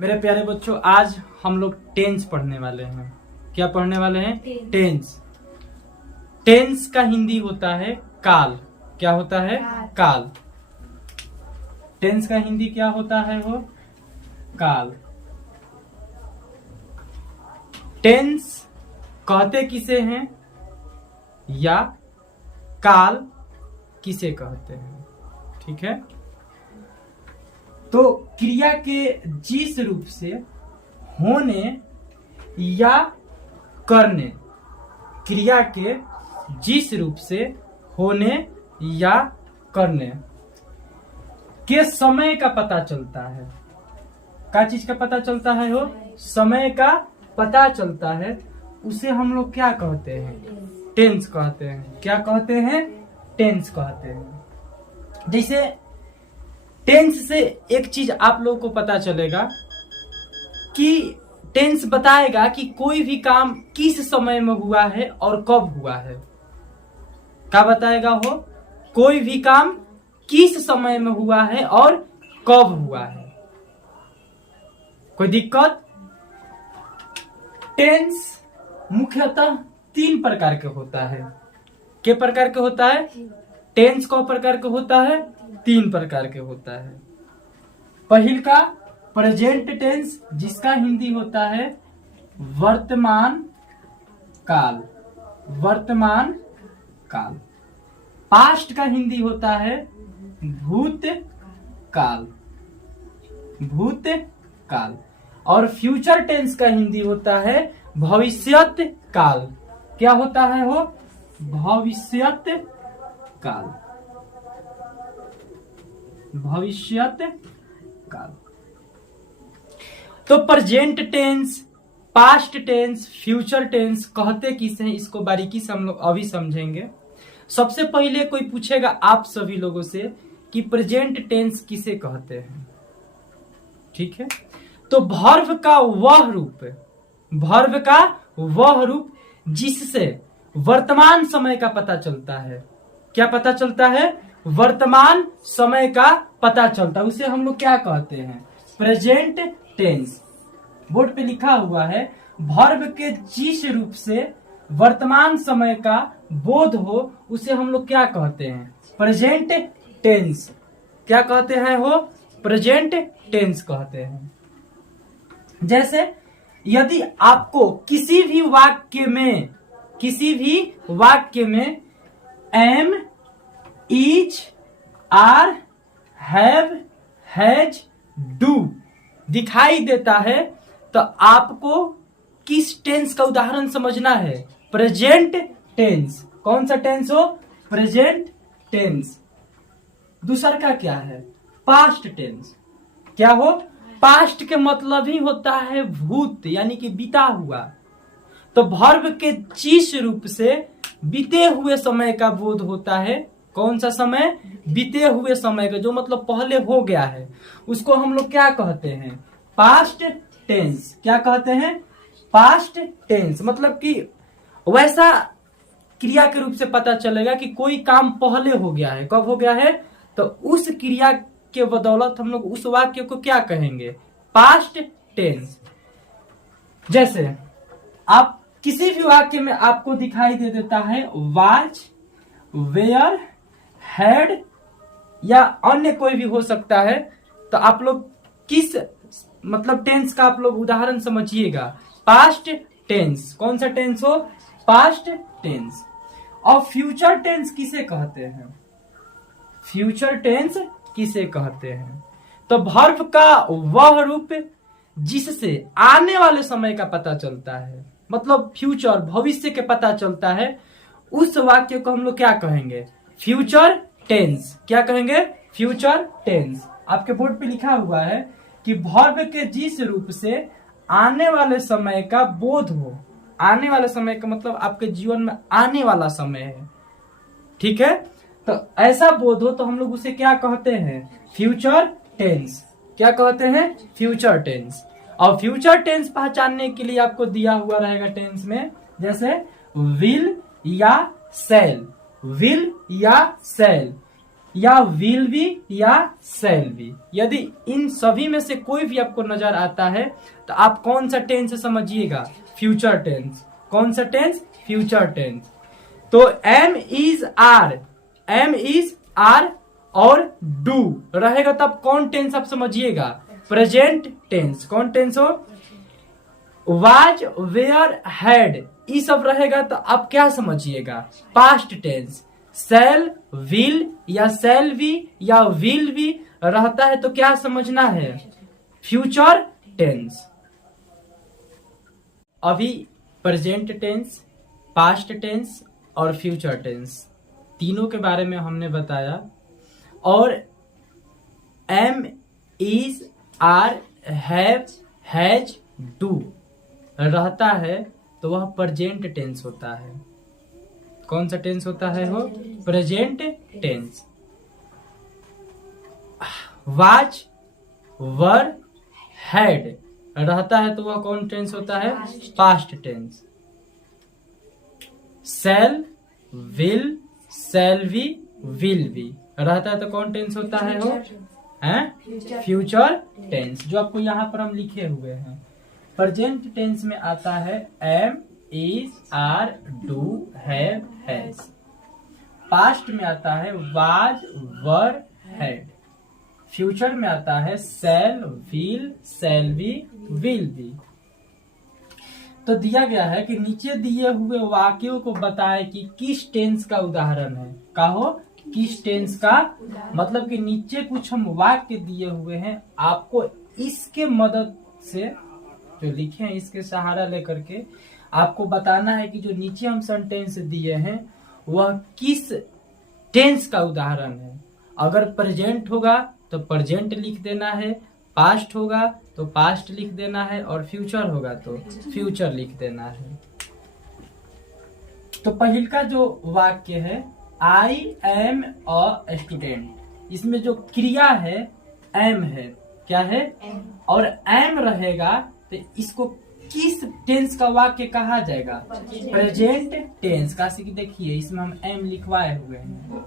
मेरे प्यारे बच्चों, आज हम लोग टेंस पढ़ने वाले हैं। क्या पढ़ने वाले हैं? टेंस। टेंस का हिंदी होता है काल। क्या होता है? काल। टेंस का हिंदी क्या होता है? वो काल। टेंस कहते किसे हैं या काल किसे कहते हैं? ठीक है, तो क्रिया के जिस रूप से होने या करने, क्रिया के जिस रूप से होने या करने के समय का पता चलता है। क्या चीज का पता चलता है? हो समय का पता चलता है, उसे हम लोग क्या कहते हैं? टेंस कहते हैं। क्या कहते हैं? टेंस कहते हैं। जैसे टेंस से एक चीज आप लोगों को पता चलेगा कि टेंस बताएगा कि कोई भी काम किस समय में हुआ है और कब हुआ है। क्या बताएगा? हो कोई भी काम किस समय में हुआ है और कब हुआ है। कोई दिक्कत? टेंस मुख्यतः 3 प्रकार के होता है। के प्रकार के होता है? टेंस को प्रकार के होता है? 3 प्रकार के होता है। पहिल का प्रेजेंट टेंस, जिसका हिंदी होता है वर्तमान काल। वर्तमान काल। पास्ट का हिंदी होता है भूत काल। भूत काल। और फ्यूचर टेंस का हिंदी होता है भविष्यत काल। क्या होता है? वो भविष्यत काल। भविष्यत काल। तो present tense, past tense, future tense कहते किसे हैं, इसको बारीकी से हम लोग अभी समझेंगे। सबसे पहले कोई पूछेगा आप सभी लोगों से कि प्रेजेंट टेंस किसे कहते हैं। ठीक है, तो वर्ब का वह रूप, वर्ब का वह रूप जिससे वर्तमान समय का पता चलता है। क्या पता चलता है? वर्तमान समय का पता चलता है, उसे हम लोग क्या कहते हैं? Present tense. बोर्ड पे लिखा हुआ है वर्ब के जिस रूप से वर्तमान समय का बोध हो, उसे हम लोग क्या कहते हैं? Present tense. क्या कहते हैं? वो प्रेजेंट टेंस कहते हैं। जैसे यदि आपको किसी भी वाक्य में am, is, are, have, has, do दिखाई देता है, तो आपको किस टेंस का उदाहरण समझना है? Present tense. कौन सा टेंस हो? Present tense. दूसरा का क्या है? Past tense. क्या हो? पास्ट के मतलब ही होता है भूत, यानी कि बीता हुआ। तो वर्ब के जिस रूप से बीते हुए समय का बोध होता है, कौन सा समय? बीते हुए समय का, जो मतलब पहले हो गया है, उसको हम लोग क्या कहते हैं? Past tense. क्या कहते हैं? Past tense. मतलब कि वैसा क्रिया के रूप से पता चलेगा कि कोई काम पहले हो गया है। कब हो गया है? तो उस क्रिया के बदौलत हम लोग उस वाक्य को क्या कहेंगे? Past tense. जैसे आप किसी भी वाक्य में आपको दिखाई दे देता है वाच, वेयर, हैड या अन्य कोई भी हो सकता है, तो आप लोग किस मतलब टेंस का आप लोग उदाहरण समझिएगा? Past tense. कौन सा टेंस हो? Past tense. और फ्यूचर टेंस किसे कहते हैं? फ्यूचर टेंस किसे कहते हैं? तो वर्ब का वह रूप जिससे आने वाले समय का पता चलता है, मतलब फ्यूचर, भविष्य के पता चलता है, उस वाक्य को हम लोग क्या कहेंगे? Future tense. क्या कहेंगे? Future tense. आपके बोर्ड पे लिखा हुआ है कि वर्ब के जिस रूप से आने वाले समय का बोध हो। आने वाले समय का मतलब आपके जीवन में आने वाला समय है। ठीक है, तो ऐसा बोध हो तो हम लोग उसे क्या कहते हैं? Future tense. क्या कहते हैं? Future tense. और फ्यूचर टेंस पहचानने के लिए आपको दिया हुआ रहेगा टेंस में, जैसे विल या शैल। विल या शैल या विल बी या शैल बी। यदि इन सभी में से कोई भी आपको नजर आता है तो आप कौन सा टेंस समझिएगा, फ्यूचर टेंस। कौन सा टेंस, फ्यूचर टेंस। तो एम इज आर और डू रहेगा तब कौन टेंस आप समझिएगा, प्रेजेंट टेंस। कौन टेंस हो, वाज वेयर हैड ये सब रहेगा तो आप क्या समझिएगा, पास्ट टेंस। शैल विल या शैल बी या विल बी रहता है तो क्या समझना है, फ्यूचर टेंस। अभी प्रेजेंट टेंस, पास्ट टेंस और फ्यूचर टेंस तीनों के बारे में हमने बताया। और am is are have has do रहता है तो वह प्रेजेंट टेंस होता है। कौन सा टेंस होता है वो, present tense. Was were had रहता है तो वह कौन टेंस होता है, past tense. Shall will shall be will be रहता है तो कौन टेंस होता है वो, फ्यूचर टेंस, जो आपको यहाँ पर हम लिखे हुए हैं। प्रेजेंट टेंस में आता है am is are do have has. Past में आता है वाज वर हैड। फ्यूचर में आता है शैल will shall be will B. तो दिया गया है कि नीचे दिए हुए वाक्यों को बताएं कि किस टेंस का उदाहरण है। कहो किस टेंस का, मतलब कि नीचे कुछ हम वाक्य दिए हुए हैं, आपको इसके मदद से जो लिखे हैं इसके सहारा लेकर के आपको बताना है कि जो नीचे हम सेंटेंस दिए हैं वह किस टेंस का उदाहरण है। अगर प्रेजेंट होगा तो प्रेजेंट लिख देना है, पास्ट होगा तो पास्ट लिख देना है और फ्यूचर होगा तो फ्यूचर लिख देना है। तो पहल का जो वाक्य है आई एम अ स्टूडेंट, इसमें जो क्रिया है एम है, क्या है, और एम रहेगा तो इसको किस टेंस का वाक्य कहा जाएगा, प्रेजेंट टेंस का। देखिए इसमें हम एम लिखवाए हुए हैं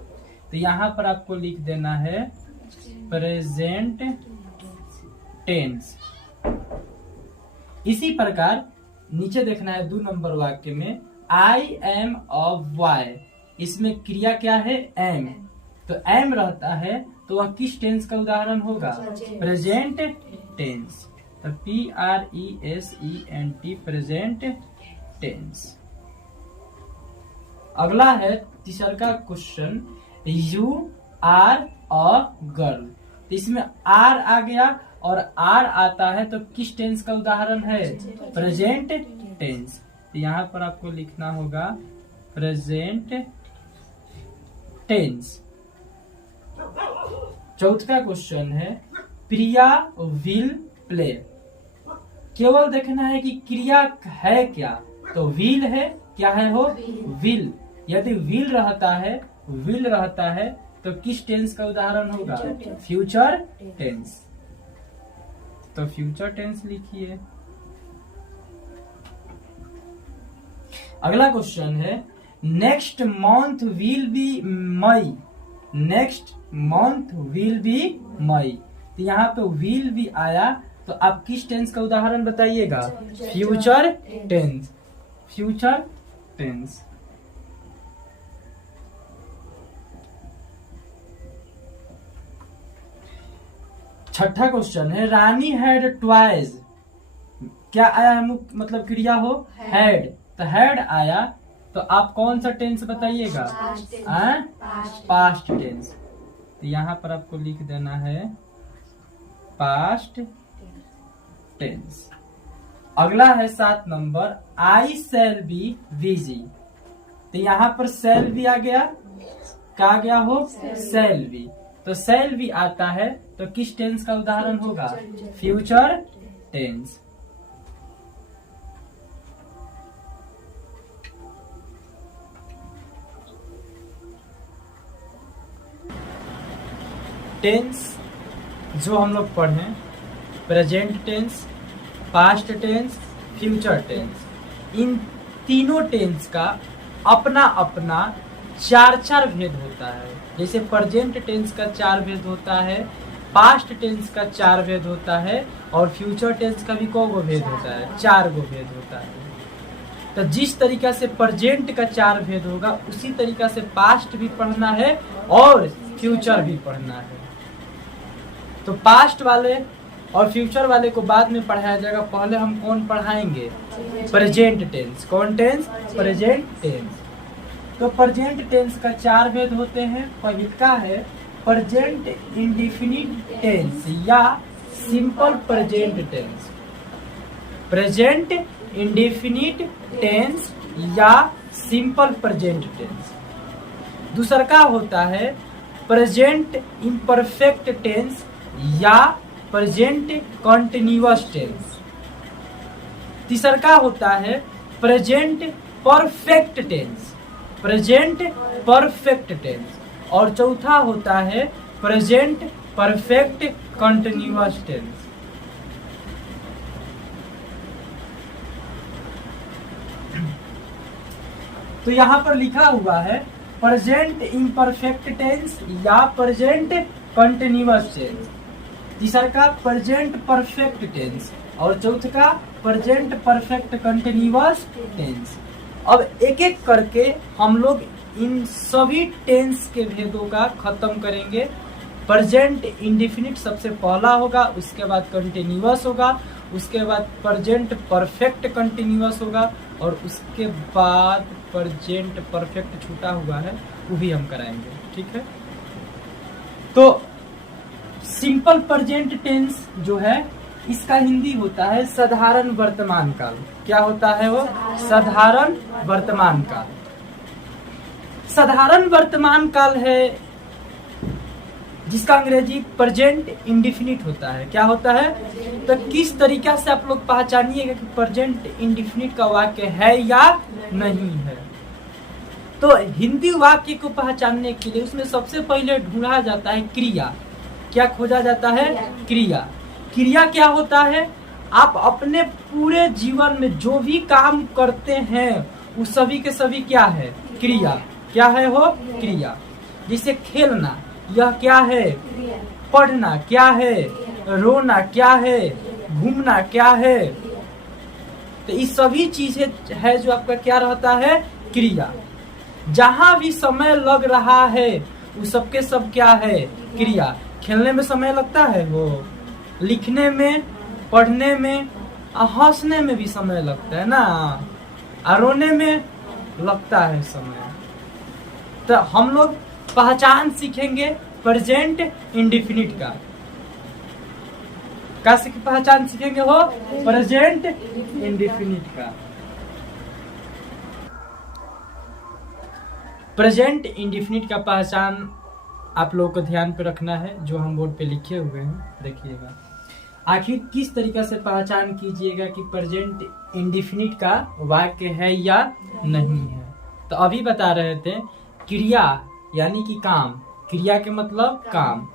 तो यहाँ पर आपको लिख देना है प्रेजेंट टेंस। इसी प्रकार नीचे देखना है 2 नंबर वाक्य में आई एम अ बॉय, इसमें क्रिया क्या है एम, तो एम रहता है तो वह किस टेंस का उदाहरण होगा, प्रेजेंट टेंस। तो PRESENT प्रेजेंट टेंस। अगला है तीसरा का question, you are a girl, तो इसमें आर आ गया और आर आता है तो किस टेंस का उदाहरण है, प्रेजेंट टेंस। तो यहाँ पर आपको लिखना होगा प्रेजेंट टेंस। चौथा क्वेश्चन है प्रिया विल प्ले, केवल देखना है कि क्रिया है क्या, तो विल है, क्या है हो, विल। यदि विल रहता है तो किस टेंस का उदाहरण होगा, फ्यूचर टेंस। तो फ्यूचर टेंस लिखिए। अगला क्वेश्चन है next month will be May, next month will be May, तो यहाँ पे विल भी आया तो आप किस टेंस का उदाहरण बताइएगा, फ्यूचर टेंस, फ्यूचर टेंस। छठा क्वेश्चन है रानी हैड ट्वाइस, क्या आया है, मतलब क्रिया हो हैड, तो हैड आया तो आप कौन सा टेंस बताइएगा, पास्ट टेंस। तो यहाँ पर आपको लिख देना है पास्ट टेंस। अगला है 7 number I shall be busy, तो यहाँ पर शैल बी आ गया, क्या आ गया हो, शैल बी, तो शैल बी आता है तो किस टेंस का उदाहरण होगा, फ्यूचर टेंस। टेंस जो हम लोग पढ़े, present tense, past tense, future tense, इन तीनों टेंस का अपना अपना चार चार भेद होता है। जैसे प्रेजेंट टेंस का चार भेद होता है, पास्ट टेंस का चार भेद होता है, और फ्यूचर टेंस का भी को भेद होता है, चार गो भेद होता है। तो जिस तरीका से प्रेजेंट का चार भेद होगा उसी तरीका से पास्ट भी पढ़ना है और फ्यूचर भी पढ़ना है। तो पास्ट वाले और फ्यूचर वाले को बाद में पढ़ाया जाएगा, पहले हम कौन पढ़ाएंगे? Present tense. कौन टेंस? Present tense. तो प्रेजेंट टेंस का चार भेद होते हैं। पहला है प्रेजेंट इंडेफिनिट टेंस या simple present tense. Present indefinite tense या सिंपल प्रेजेंट टेंस। दूसरा का होता है प्रेजेंट इम्परफेक्ट टेंस या प्रेजेंट कंटिन्यूअस टेंस। तीसरा का होता है present perfect tense, present perfect tense. और चौथा होता है प्रेजेंट परफेक्ट कंटिन्यूअस टेंस। तो यहाँ पर लिखा हुआ है प्रेजेंट इम्परफेक्ट टेंस या प्रेजेंट कंटिन्यूअस टेंस। तीसरा का प्रेजेंट परफेक्ट टेंस और चौथा का प्रेजेंट परफेक्ट कंटिन्यूअस टेंस। अब एक एक करके हम लोग इन सभी टेंस के भेदों का खत्म करेंगे। प्रेजेंट इंडेफिनिट सबसे पहला होगा, उसके बाद कंटिन्यूअस होगा, उसके बाद प्रेजेंट परफेक्ट कंटिन्यूअस होगा, और उसके बाद प्रेजेंट परफेक्ट छूटा हुआ है वो भी हम कराएंगे। ठीक है। तो सिंपल प्रेजेंट टेंस जो है इसका हिंदी होता है साधारण वर्तमान काल। क्या होता है वो? साधारण वर्तमान काल। साधारण वर्तमान काल है जिसका अंग्रेजी प्रेजेंट इंडेफिनिट होता है। क्या होता है? तो किस तरीका से आप लोग पहचानिएगा कि प्रेजेंट इंडेफिनिट का वाक्य है या नहीं है। तो हिंदी वाक्य को पहचानने के लिए उसमें सबसे पहले ढूंढा जाता है क्रिया। क्या खोजा जाता है? क्रिया। क्रिया क्या होता है? आप अपने पूरे जीवन में जो भी काम करते हैं वो सभी के सभी क्या है? क्रिया। क्या है वो? क्रिया। जैसे खेलना, यह क्या है? पढ़ना क्या है? रोना क्या है? घूमना क्या है? तो ये सभी चीजें है जो आपका क्या रहता है? क्रिया। जहां भी समय लग रहा है वो सबके सब क्या है? क्रिया। खेलने में समय लगता है, वो लिखने में, पढ़ने में, हंसने में भी समय लगता है ना, रोने में लगता है समय। तो हम लोग पहचान सीखेंगे प्रेजेंट इंडेफिनिट का। कैसे की पहचान सीखेंगे हो? प्रेजेंट इंडेफिनिट का। प्रेजेंट इंडेफिनिट का पहचान आप लोगों को ध्यान पे रखना है, जो हम बोर्ड पे लिखे हुए हैं देखिएगा। आखिर किस तरीका से पहचान कीजिएगा कि प्रेजेंट इंडेफिनिट का वाक्य है या नहीं है। तो अभी बता रहे थे क्रिया यानी कि काम। क्रिया के मतलब काम।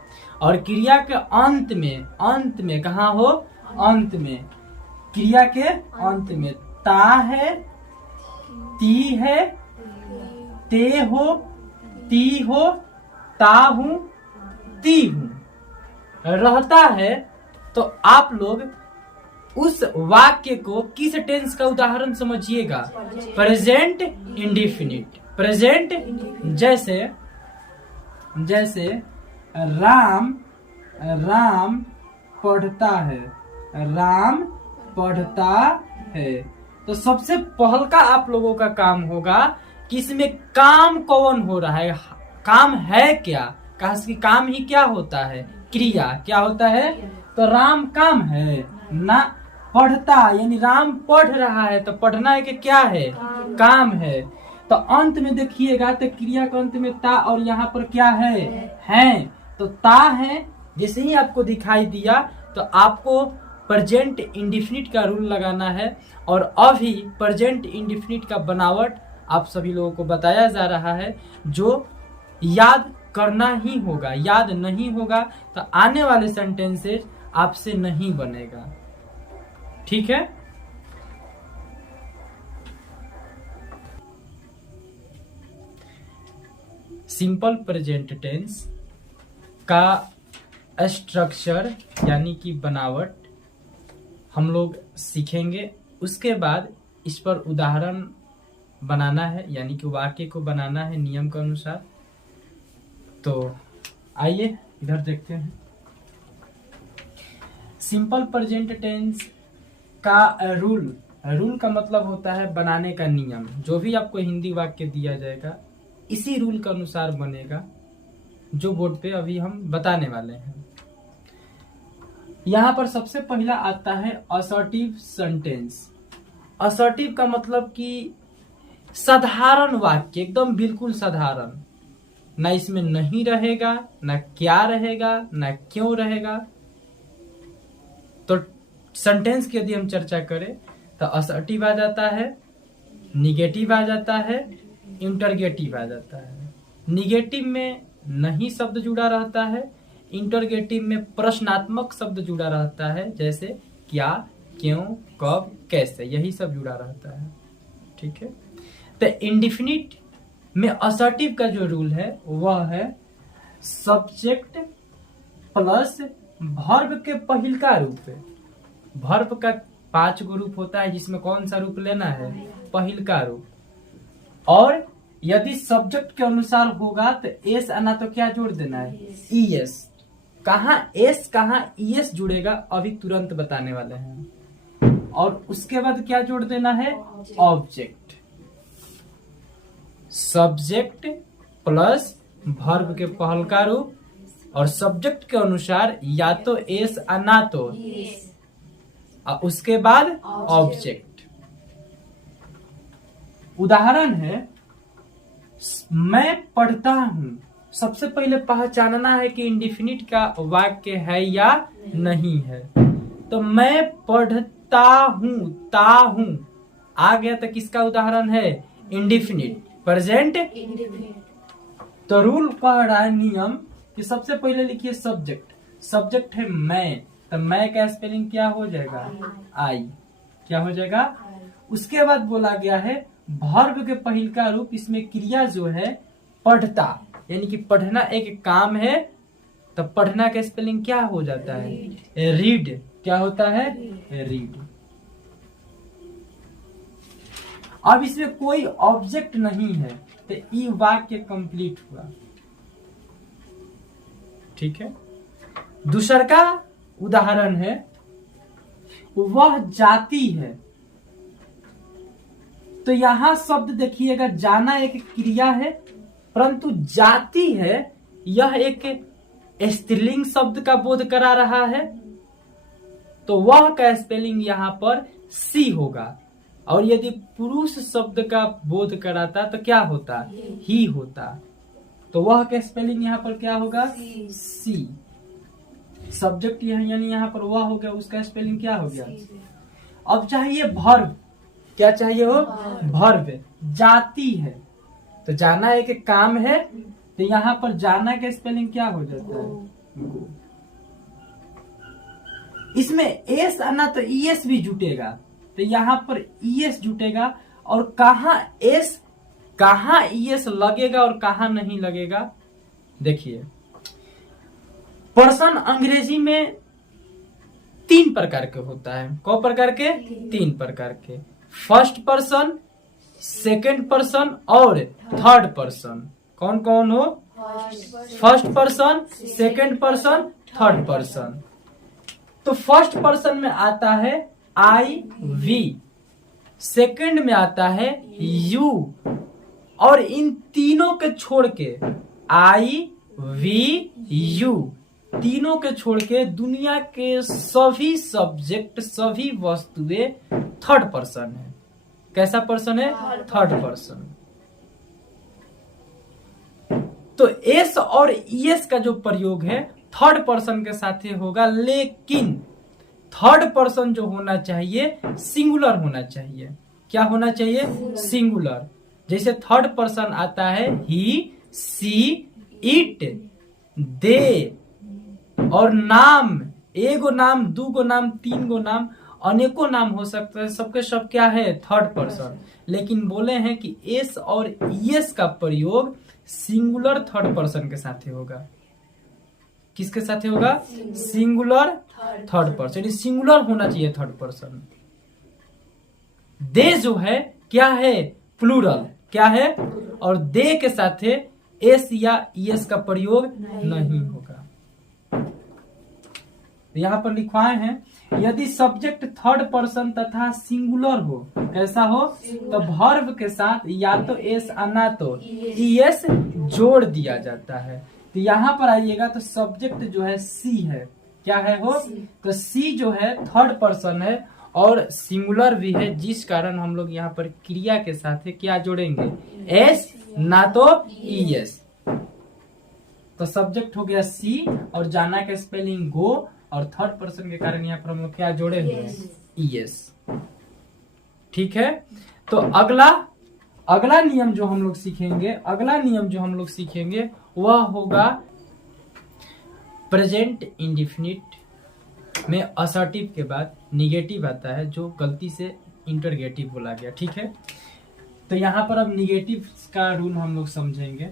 और क्रिया के अंत में कहाँ हो? अंत में। क्रिया के अंत में ता है, ती है, ते हो, ती हो, ता हूं, ती हूं रहता है। तो आप लोग उस वाक्य को किस टेंस का उदाहरण समझिएगा? Present indefinite. प्रेजेंट जैसे राम पढ़ता है, राम पढ़ता है। तो सबसे पहल का आप लोगों का काम होगा कि इसमें काम कौन हो रहा है, काम है क्या। कहा काम ही क्या होता है? क्रिया। क्या होता है? तो राम काम है ना, पढ़ता यानी राम पढ़ रहा है, तो पढ़ना है कि क्या है? काम है। तो अंत में देखिएगा तो क्रिया के अंत में ता और यहाँ पर क्या है? तो ता है। जैसे ही आपको दिखाई दिया तो आपको प्रेजेंट इंडेफिनिट का रूल लगाना है। और अभी प्रेजेंट इंडेफिनिट का बनावट आप सभी लोगों को बताया जा रहा है, जो याद करना ही होगा। याद नहीं होगा तो आने वाले सेंटेंसेस आपसे नहीं बनेगा। ठीक है। सिंपल प्रेजेंट टेंस का स्ट्रक्चर यानी कि बनावट हम लोग सीखेंगे। उसके बाद इस पर उदाहरण बनाना है, यानी कि वाक्य को बनाना है नियम के अनुसार। तो आइए इधर देखते हैं। सिंपल प्रेजेंट टेंस का रूल का मतलब होता है बनाने का नियम। जो भी आपको हिंदी वाक्य दिया जाएगा इसी रूल के अनुसार बनेगा, जो बोर्ड पे अभी हम बताने वाले हैं। यहां पर सबसे पहला आता है असर्टिव सेंटेंस। असर्टिव का मतलब कि साधारण वाक्य, एकदम बिल्कुल साधारण, ना इसमें नहीं रहेगा, ना क्या रहेगा, ना क्यों रहेगा। तो सेंटेंस की यदि हम चर्चा करें तो असर्टिव आ जाता है, निगेटिव आ जाता है, इंटरगेटिव आ जाता है। निगेटिव में नहीं शब्द जुड़ा रहता है, इंटरगेटिव में प्रश्नात्मक शब्द जुड़ा रहता है, जैसे क्या, क्यों, कब, कैसे, यही सब जुड़ा रहता है। ठीक है। तो इंडिफिनिट में असर्टिव का जो रूल है वह है सब्जेक्ट प्लस वर्ब के पहिलका रूप है। वर्ब का 5 गो रूप होता है, जिसमें कौन सा रूप लेना है? पहिलका रूप। और यदि सब्जेक्ट के अनुसार होगा तो एस आना तो क्या जोड़ देना है? ईएस। कहाँ एस कहाँ ईएस जुड़ेगा अभी तुरंत बताने वाले हैं। और उसके बाद क्या जोड़ देना है? ऑब्जेक्ट। सब्जेक्ट प्लस वर्ब के पहलका रूप, और सब्जेक्ट के अनुसार या तो एस आना तो और उसके बाद ऑब्जेक्ट। उदाहरण है मैं पढ़ता हूं। सबसे पहले पहचानना है कि इंडिफिनिट का वाक्य है या नहीं है। तो मैं पढ़ता हूं, ता हूं आ गया तो किसका उदाहरण है? Indefinite present. तो रूल कह रहा है, नियम, कि सबसे पहले लिखिए सब्जेक्ट। सब्जेक्ट है मैं, तो मैं का स्पेलिंग क्या हो जाएगा? आई। क्या हो जाएगा? उसके बाद बोला गया है वर्ब के पहिलका रूप, इसमें क्रिया जो है पढ़ता, यानी कि पढ़ना एक काम है, तो पढ़ना का स्पेलिंग क्या हो जाता है? रीड। क्या होता है? रीड। अब इसमें कोई ऑब्जेक्ट नहीं है तो ये वाक्य कंप्लीट हुआ। ठीक है। दूसरा का उदाहरण है वह जाती है। तो यहां शब्द देखिएगा, जाना एक क्रिया है, परंतु जाती है यह एक स्त्रीलिंग शब्द का बोध करा रहा है, तो वह का स्पेलिंग यहां पर सी होगा। और यदि पुरुष शब्द का बोध कराता तो क्या होता? ही होता। तो वह का स्पेलिंग यहां पर क्या होगा? सी। सब्जेक्ट यानी यहां पर वह हो गया, उसका स्पेलिंग क्या हो गया? अब चाहिए वर्ब। क्या चाहिए हो? वर्ब। जाती है, तो जाना एक काम है, तो यहां पर जाना का स्पेलिंग क्या हो जाता है? गो। इसमें एस आना तो ईएस भी जुटेगा, तो यहां पर ईएस जुटेगा। और कहां ईएस लगेगा और कहां नहीं लगेगा, देखिए। पर्सन अंग्रेजी में 3 प्रकार के होता है। कौ प्रकार के? 3 प्रकार के। फर्स्ट पर्सन, सेकंड पर्सन और थर्ड पर्सन। कौन कौन हो? First person, second person, third person. तो फर्स्ट पर्सन में आता है आई वी, सेकंड में आता है यू, और इन तीनों के छोड़ के आई वी यू, तीनों के छोड़ के दुनिया के सभी सब्जेक्ट, सभी वस्तुएं थर्ड पर्सन है। कैसा पर्सन है? Third person. तो एस और ईएस का जो प्रयोग है थर्ड पर्सन के साथ होगा, लेकिन थर्ड पर्सन जो होना चाहिए सिंगुलर होना चाहिए। क्या होना चाहिए? सिंगुलर। जैसे थर्ड पर्सन आता है ही, सी, इट, दे, और नाम, एगो नाम, दूगो नाम, 3 गो नाम, अनेकों नाम हो सकता है, सबके सब क्या है? Third person. लेकिन बोले हैं कि एस और ईएस का प्रयोग सिंगुलर थर्ड पर्सन के साथ होगा। किसके साथ होगा? Singular third person. सिंगुलर होना चाहिए थर्ड पर्सन। दे जो है क्या है? प्लूरल। क्या है? और दे के साथ एस या ईएस का प्रयोग नहीं होगा। यहां पर लिखवाए हैं, यदि सब्जेक्ट थर्ड पर्सन तथा सिंगुलर हो, कैसा हो? तो वर्ब के साथ या तो एस ना तो ईएस जोड़ दिया जाता है। तो यहाँ पर आइएगा तो सब्जेक्ट जो है सी है। क्या है हो? तो सी जो है थर्ड पर्सन है और सिंगुलर भी है, जिस कारण हम लोग यहाँ पर क्रिया के साथ क्या जोड़ेंगे? एस ना तो ईएस। तो सब्जेक्ट हो गया सी और जाना का स्पेलिंग गो, और थर्ड पर्सन के कारण यहाँ पर हम लोग क्या जोड़े हुए हैं? ईएस। ठीक है। तो अगला नियम जो हम लोग सीखेंगे, वह होगा प्रेजेंट इंडेफिनिट में असर्टिव के बाद निगेटिव आता है, जो गलती से इंटरगेटिव बोला गया। ठीक है। तो यहाँ पर अब निगेटिव का रूल हम लोग समझेंगे।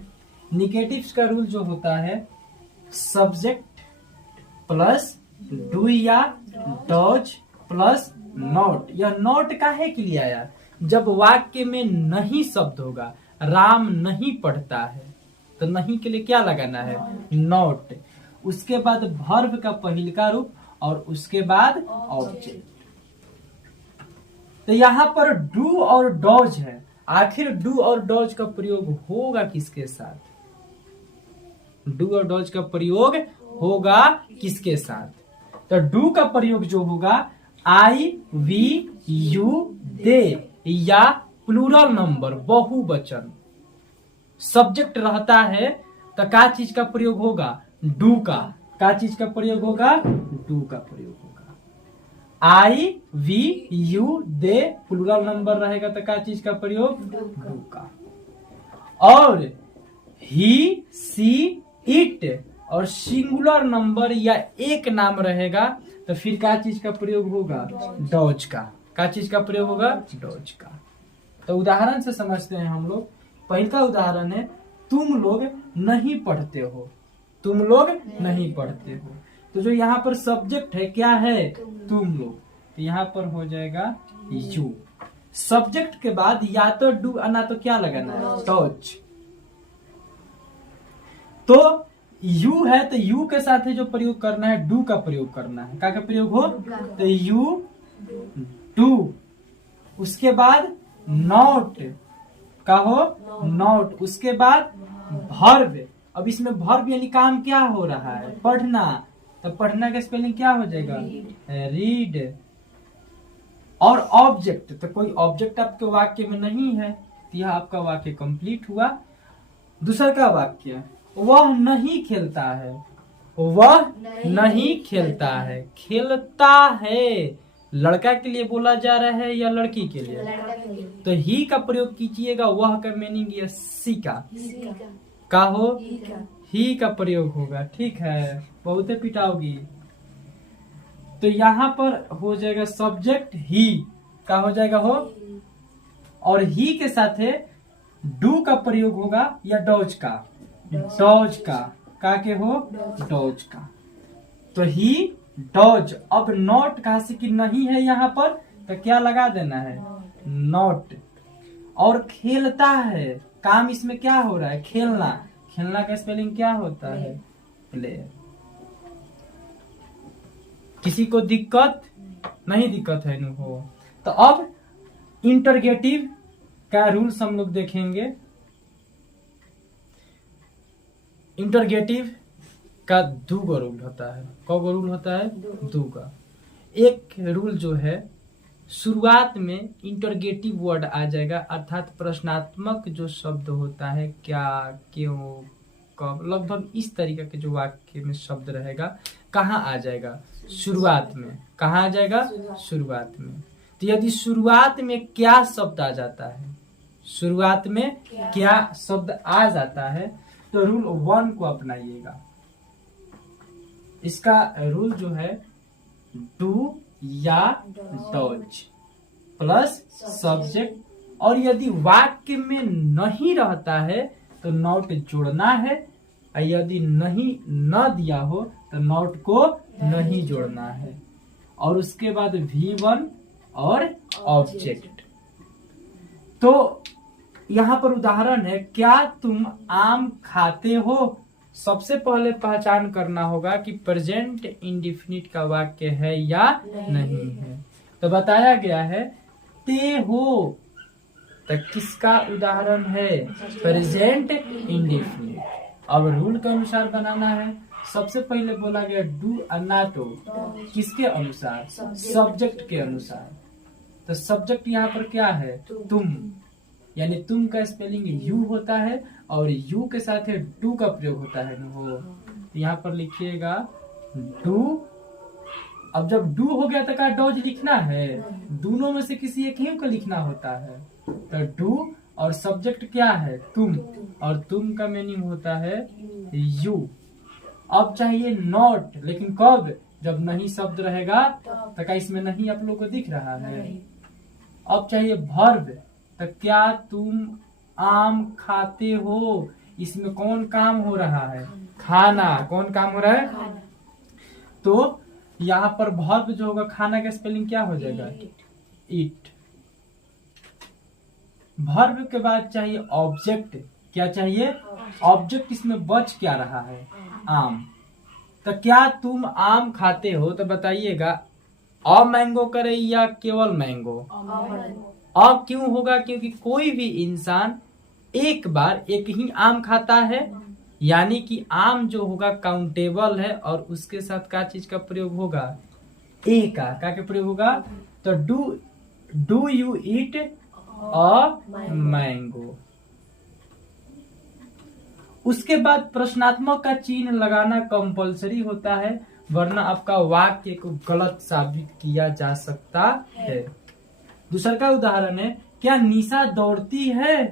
निगेटिव का रूल जो होता है, सब्जेक्ट प्लस डू या डज प्लस नॉट। यह नॉट काहे के लिए आया? जब वाक्य में नहीं शब्द होगा, राम नहीं पढ़ता है, तो नहीं के लिए क्या लगाना है? नॉट। उसके बाद वर्ब का पहले का रूप और उसके बाद ऑब्जेक्ट। तो यहाँ पर डू और डॉज है। आखिर डू और डॉज का प्रयोग होगा किसके साथ? डू और डॉज का प्रयोग होगा किसके साथ? तो डू का प्रयोग जो होगा आई, वी, यू, दे या प्लूरल नंबर, बहुवचन। सब्जेक्ट रहता है तो क्या चीज का प्रयोग होगा? डू का। क्या चीज का प्रयोग होगा? डू का प्रयोग होगा। I, we, you, they plural number रहेगा तो क्या चीज का प्रयोग? डू का। और ही, सी, इट और सिंगुलर नंबर या एक नाम रहेगा तो फिर क्या चीज का प्रयोग होगा? डॉज का। क्या चीज का प्रयोग होगा? डॉज का। तो उदाहरण से समझते हैं हम लोग। पहला उदाहरण है, तुम लोग नहीं पढ़ते हो। तुम लोग नहीं पढ़ते हो। तो जो यहाँ पर सब्जेक्ट है क्या है? तुम लोग। तो यहाँ पर हो जाएगा यू। सब्जेक्ट के बाद या तो डू ना तो क्या लगाना है? डॉज। तो यू है तो यू के साथ जो प्रयोग करना है, डू का प्रयोग करना है। क्या प्रयोग हो? तो यू डू। उसके बाद नॉट का हो? नॉट। उसके बाद वर्ब। अब इसमें वर्ब यानी काम क्या हो रहा है? पढ़ना। तो पढ़ना का स्पेलिंग क्या हो जाएगा? रीड। और ऑब्जेक्ट, तो कोई ऑब्जेक्ट आपके वाक्य में नहीं है, तो यह आपका वाक्य कंप्लीट हुआ। दूसरा का वाक्य, वह नहीं खेलता है। वह नहीं खेलता है। खेलता है लड़का के लिए बोला जा रहा है या लड़की के लिए? तो ही का प्रयोग कीजिएगा। वह का मीनिंग या सी का हो? ही का प्रयोग होगा। ठीक है, बहुत पिटाओगी। तो यहाँ पर हो जाएगा सब्जेक्ट ही का हो जाएगा हो, और ही के साथ डू का प्रयोग होगा या डॉज का? डॉज का के हो? डॉज का। तो ही डॉज। अब नॉट कहा से कि नहीं है यहाँ पर, तो क्या लगा देना है? नॉट। और खेलता है, काम इसमें क्या हो रहा है? खेलना। खेलना का स्पेलिंग क्या होता है? प्ले। किसी को दिक्कत नहीं? दिक्कत है नु हो। तो अब इंटरगेटिव का रूल्स हम लोग देखेंगे। इंटरगेटिव का दो रूल होता है। कौ रूल होता है? दो का। एक रूल जो है, शुरुआत में इंटरगेटिव वर्ड आ जाएगा, अर्थात प्रश्नात्मक जो शब्द होता है, क्या, क्यों, कब, लगभग इस तरीके के जो वाक्य में शब्द रहेगा, कहाँ आ जाएगा? शुरुआत में। कहाँ आ जाएगा? शुरुआत में। तो यदि शुरुआत में क्या शब्द आ जाता है, शुरुआत में क्या शब्द आ जाता है, तो रूल 1 को अपनाइएगा। इसका रूल जो है, डू या डॉज प्लस सब्जेक्ट, और यदि वाक्य में नहीं रहता है तो नॉट जोड़ना है, और यदि नहीं न दिया हो तो नॉट को नहीं जोड़ना है। और उसके बाद V1 और ऑब्जेक्ट। तो यहाँ पर उदाहरण है, क्या तुम आम खाते हो। सबसे पहले पहचान करना होगा कि प्रेजेंट इंडेफिनिट का वाक्य है या नहीं है। तो बताया गया है ते हो, तो किसका उदाहरण है, प्रेजेंट इंडेफिनिट। अब रूल के अनुसार बनाना है। सबसे पहले बोला गया डू अनाटो, किसके अनुसार, सब्जेक्ट के अनुसार। तो सब्जेक्ट यहाँ पर क्या है, तुम, यानी तुम का स्पेलिंग यू होता है और यू के साथ डू का प्रयोग होता है न हो। यहाँ पर लिखिएगा डू। अब जब डू हो गया तो क्या डॉज लिखना है, दोनों में से किसी एक ही को लिखना होता है। तो डू और सब्जेक्ट क्या है, तुम, और तुम का मीनिंग होता है यू। अब चाहिए नॉट, लेकिन कब, जब नहीं शब्द रहेगा। तो क्या इसमें नहीं आप लोगों को दिख रहा है। अब चाहिए वर्ब, तो क्या तुम आम खाते हो, इसमें कौन काम हो रहा है, खाना। कौन काम हो रहा है, तो यहाँ पर वर्ब जो होगा, खाना का स्पेलिंग क्या हो जाएगा, ईट। वर्ब के बाद चाहिए ऑब्जेक्ट, क्या चाहिए, ऑब्जेक्ट। इसमें बच क्या रहा है, आम। तो क्या तुम आम खाते हो, तो बताइएगा अ मैंगो करे या केवल मैंगो। अ क्यों होगा, क्योंकि कोई भी इंसान एक बार एक ही आम खाता है, यानी कि आम जो होगा काउंटेबल है, और उसके साथ क्या चीज का प्रयोग होगा, ए का क्या प्रयोग होगा। तो do you eat a mango. उसके बाद प्रश्नात्मक का चिन्ह लगाना कंपलसरी होता है, वरना आपका वाक्य को गलत साबित किया जा सकता है। दूसरा का उदाहरण है, क्या निशा दौड़ती है,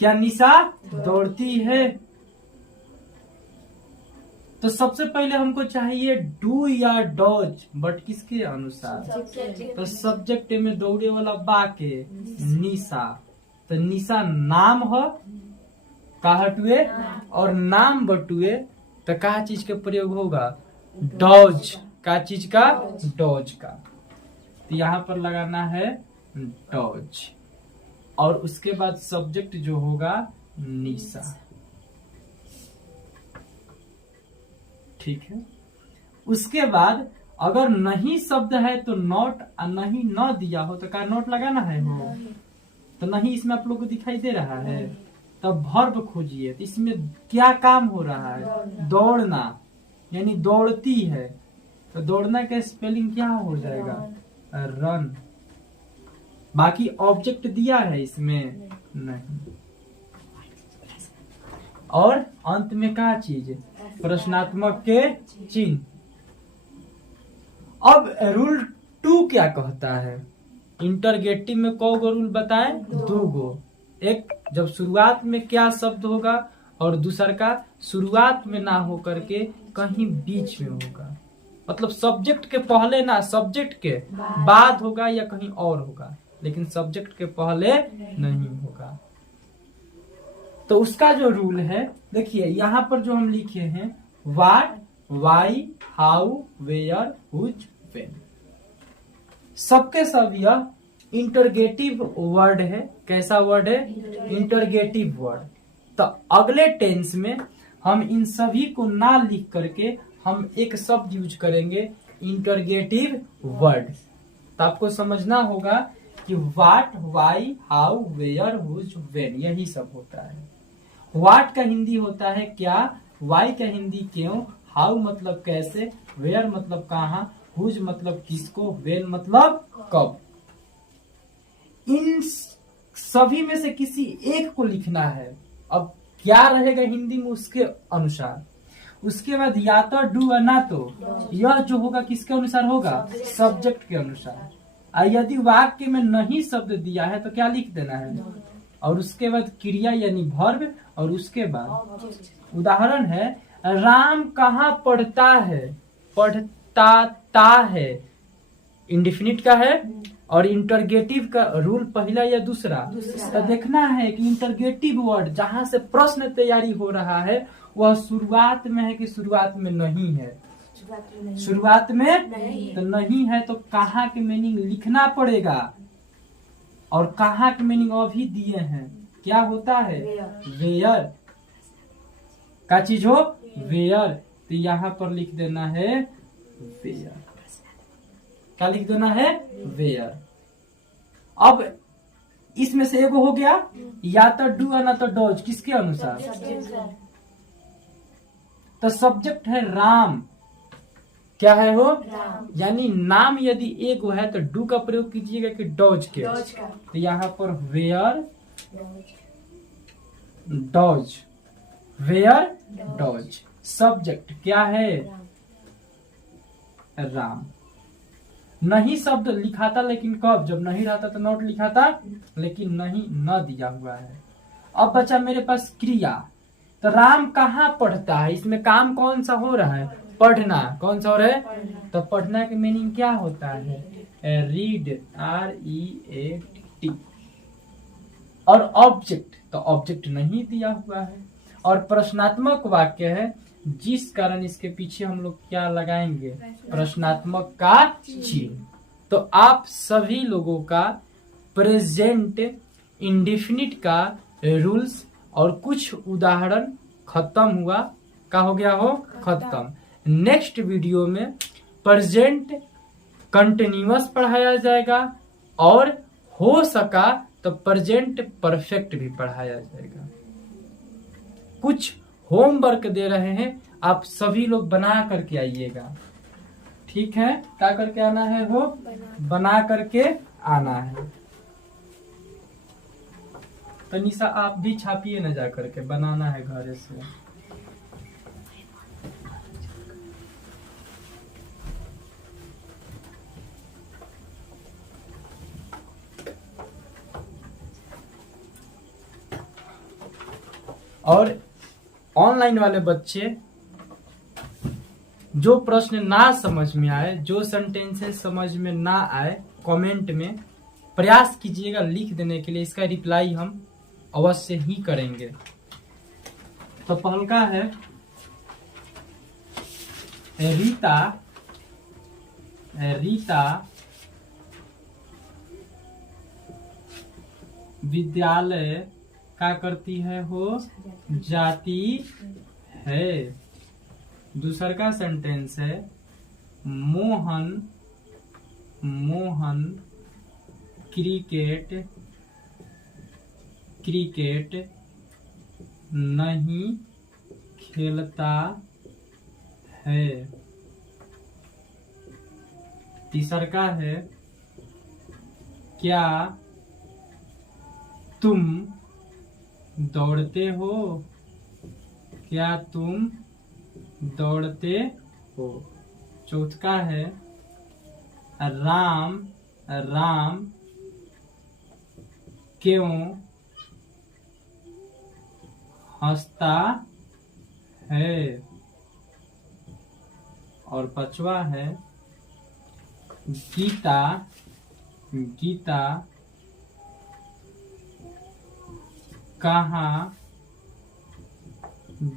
क्या निशा दौड़ती है। तो सबसे पहले हमको चाहिए डू या डॉज, बट किसके अनुसार, तो सब्जेक्ट में दौड़े वाला बा के निशा। तो निशा नाम हो, का हटुए, और नाम बटुए, तो का चीज का प्रयोग होगा, डॉज। का चीज का, डॉज का। तो यहाँ पर लगाना है डॉज, और उसके बाद सब्जेक्ट जो होगा निशा। ठीक है। उसके बाद अगर नहीं शब्द है तो नॉट, नहीं न दिया हो तो क्या नॉट लगाना है हो। तो नहीं इसमें आप लोग को दिखाई दे रहा है। तब वर्ब खोजिए, तो इसमें क्या काम हो रहा है, दौड़ना, यानी दौड़ती है। तो दौड़ना का स्पेलिंग क्या हो जाएगा, रन। बाकी ऑब्जेक्ट दिया है इसमें नहीं। और अंत में क्या चीज, प्रश्नात्मक के चिन्ह। अब रूल 2 क्या कहता है, इंटरगेटिव में कौ गो रूल बताएं, 2 गो। एक, जब शुरुआत में क्या शब्द होगा, और दूसरा का शुरुआत में ना हो करके कहीं बीच में होगा। मतलब सब्जेक्ट के पहले ना, सब्जेक्ट के बाद होगा या कहीं और होगा, लेकिन सब्जेक्ट के पहले नहीं होगा। तो उसका जो रूल है, देखिए यहाँ पर जो हम लिखे हैं, what, why, how, where, whose, when, सबके सब यह इंटरगेटिव वर्ड है। कैसा वर्ड है, इंटरगेटिव वर्ड। तो अगले टेंस में हम इन सभी को ना लिख करके हम एक शब्द यूज करेंगे, इंटरगेटिव वर्ड। तो आपको समझना होगा कि what, why, how, where, whose, when, यही सब होता है। व्हाट का हिंदी होता है क्या, व्हाई का हिंदी क्यों, हाउ मतलब कैसे, वेयर मतलब कहाँ, हुज मतलब किसको, व्हेन मतलब कब। इन सभी में से किसी एक को लिखना है। अब क्या रहेगा हिंदी में उसके अनुसार। उसके बाद या तो डू या ना तो, यह जो होगा किसके अनुसार होगा, सब्जेक्ट के अनुसार। यदि वाक्य में नहीं शब्द दिया है तो क्या लिख देना है, और उसके बाद क्रिया यानी वर्ब, और उसके बाद उदाहरण है, राम कहाँ पढ़ता है, पढ़ता है। इंडेफिनिट का है और इंटरगेटिव का रूल पहला या दूसरा। तो देखना है कि इंटरगेटिव वर्ड जहां से प्रश्न तैयारी हो रहा है वह शुरुआत में है कि शुरुआत में नहीं है। शुरुआत में तो नहीं है तो कहाँ के मीनिंग लिखना पड़ेगा और कहाँ के मीनिंग अभी दिए हैं। क्या होता है वेयर का चीज हो वेयर, तो यहाँ पर लिख देना है वेयर। क्या लिख देना है वेयर। अब इसमें से एगो हो गया या तो डू या ना तो डॉज, किसके अनुसार? तो सब्जेक्ट है राम, क्या है हो यानी नाम यदि एक है तो डू का प्रयोग कीजिएगा कि डॉज के। तो यहाँ पर where does, where does. Subject क्या है राम। नहीं शब्द लिखा था लेकिन कब, जब नहीं रहता तो नॉट लिखा था, लेकिन नहीं न दिया हुआ है। अब बचा मेरे पास क्रिया। तो राम कहाँ पढ़ता है, इसमें काम कौन सा हो रहा है? पढ़ना। कौन सा हो रहा है? तो पढ़ना के मीनिंग क्या होता है? Read, READ। और ऑब्जेक्ट, तो ऑब्जेक्ट नहीं दिया हुआ है। और प्रश्नात्मक वाक्य है जिस कारण इसके पीछे हम लोग क्या लगाएंगे? प्रश्नात्मक का चिन्ह। तो आप सभी लोगों का प्रेजेंट इंडेफिनिट का रूल्स और कुछ उदाहरण खत्म हुआ। का हो गया हो खत्म। नेक्स्ट वीडियो में प्रेजेंट कंटिन्यूअस पढ़ाया जाएगा और हो सका तो प्रेजेंट परफेक्ट भी पढ़ाया जाएगा। कुछ होमवर्क दे रहे हैं, आप सभी लोग बना करके आइएगा। ठीक है, क्या करके आना है? वो बना करके आना है। तो निशा आप भी छापिए न जा करके, बनाना है घर से। और ऑनलाइन वाले बच्चे जो प्रश्न ना समझ में आए, जो सेंटेंसेस समझ में ना आए, कमेंट में प्रयास कीजिएगा लिख देने के लिए। इसका रिप्लाई हम अवश्य ही करेंगे। तो पहला है रीता विद्यालय क्या करती है हो जाती है। दूसरा का सेंटेंस है मोहन क्रिकेट नहीं खेलता है। तीसरा का है क्या तुम दौड़ते हो? क्या तुम दौड़ते हो? चौथा है राम क्यों हंसता है? और पांचवा है गीता कहाँ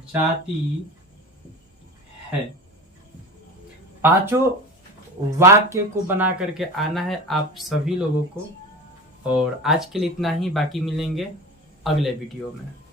जाती है। पांचों वाक्य को बना करके आना है आप सभी लोगों को। और आज के लिए इतना ही, बाकी मिलेंगे अगले वीडियो में।